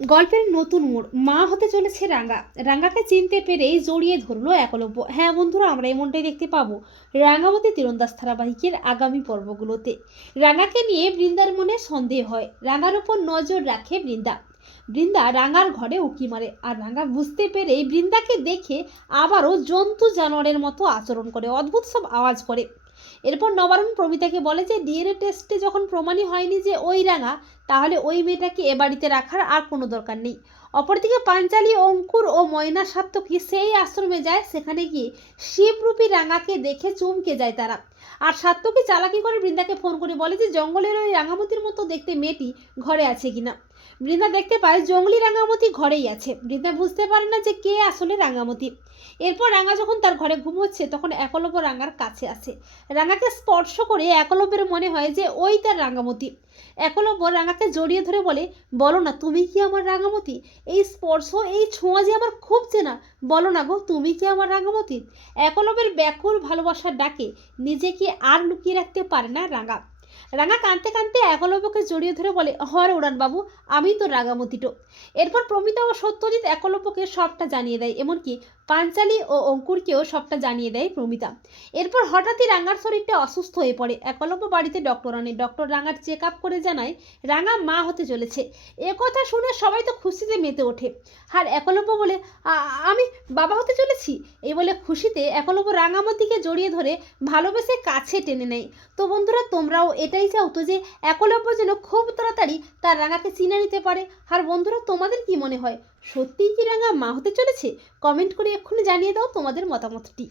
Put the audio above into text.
গল্পের নতুন মোড়, মা হতে চলেছে রাঙা। রাঙাকে চিনতে পেরেই জড়িয়ে ধরলো একলব্য। হ্যাঁ বন্ধুরা, আমরা এমনটাই দেখতে পাবো রাঙামতি তীরন্দাজ ধারাবাহিকের আগামী পর্বগুলোতে। রাঙাকে নিয়ে বৃন্দার মনে সন্দেহ হয়, রাঙার উপর নজর রাখে বৃন্দা। বৃন্দা রাঙার ঘরে উঁকি মারে, আর রাঙা বুঝতে পেরে বৃন্দাকে দেখে আবারও জন্তু জানোয়ারের মতো আচরণ করে, অদ্ভুত সব আওয়াজ করে। এরপর নবারুণ প্রমিতাকে বলে যে ডিএনএ টেস্টে যখন প্রমাণই হয়নি যে ওই রাঙা, তাহলে ওই মেয়েটাকে এ বাড়িতে রাখার আর কোনো দরকার নেই। অপরদিকে পাঞ্চালী, অঙ্কুর ও ময়না সাত্তকী সেই আশ্রমে যায়। সেখানে গিয়ে শিবরূপী রাঙাকে দেখে চমকে যায় তারা। আর সাত্তকী চালাকি করে বৃন্দাকে ফোন করে বলে যে জঙ্গলের ওই রাঙামতির মতো দেখতে মেয়েটি ঘরে আছে কিনা। বৃন্দা দেখতে পায় জঙ্গলি রাঙামতি ঘরেই আছে। বৃন্দা বুঝতে পারে না যে কে আসলে রাঙামতি। এরপর রাঙা যখন তার ঘরে ঘুমোচ্ছে, তখন একলব্য রাঙার কাছে আসে। রাঙাকে স্পর্শ করে একলব্যের মনে হয় যে ওই তার রাঙামতি। একলব্য রাঙাকে জড়িয়ে ধরে বলে, বলো না তুমি কি আমার রাঙামতি? এই স্পর্শ, এই ছোঁয়া যে আমার খুব চেনা। বলো না গো, তুমি কি আমার রাঙামতি? একলব্যের ব্যাকুল ভালোবাসার ডাকে নিজেকে আর লুকিয়ে রাখতে পারে না রাঙা। রাঙা কাঁদতে কাঁদতে একলব্যকে জড়িয়ে ধরে বলে, হর উড়ান বাবু, আমি তো রাঙামতিটো। এরপর প্রমিতা ও সত্যজিৎ একলব্যকে সবটা জানিয়ে দেয়, এমনকি পাঞ্চালী ও অঙ্কুরকেও সবটা জানিয়ে দেয় প্রমিতা। এরপর হঠাৎই রাঙার শরীরটা অসুস্থ হয়ে পড়ে। একলব্য বাড়িতে ডক্টর আনে। ডক্টর রাঙার চেক আপ করে জানায় রাঙা মা হতে চলেছে। এ কথা শুনে সবাই তো খুশিতে মেতে ওঠে। আর একলব্য বলে, আমি বাবা হতে চলেছি। এই বলে খুশিতে একলব্য রাঙামতিকে জড়িয়ে ধরে ভালোবেসে কাছে টেনে নেয়। তো বন্ধুরা, তোমরাও এটাই চাও তো যে একলব্য যেন খুব তাড়াতাড়ি তার রাঙাকে চিনে নিতে পারে? আর বন্ধুরা, তোমাদের কি মনে হয়, সত্যিই কি রাঙা মা হতে চলেছে? কমেন্ট করে এক্ষুনি জানিয়ে দাও তোমাদের মতামতটি।